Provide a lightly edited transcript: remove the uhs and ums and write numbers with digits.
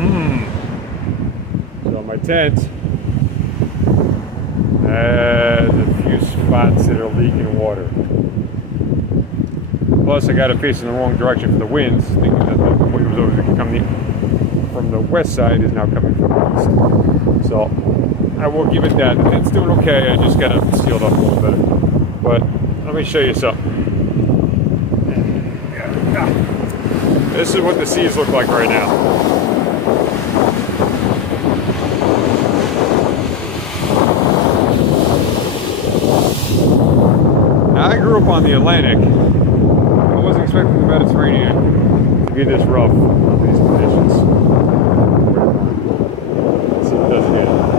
So my tent has a few spots that are leaking water. Plus, I got it facing the wrong direction for the winds, thinking that the wind was always coming from the west side is now coming from the east. So I will give it that. The tent's doing okay. I just got it sealed up a little better. But let me show you something. This is what the seas look like right now. Now, I grew up on the Atlantic. I wasn't expecting the Mediterranean to be this rough under these conditions. Let's see if it does again.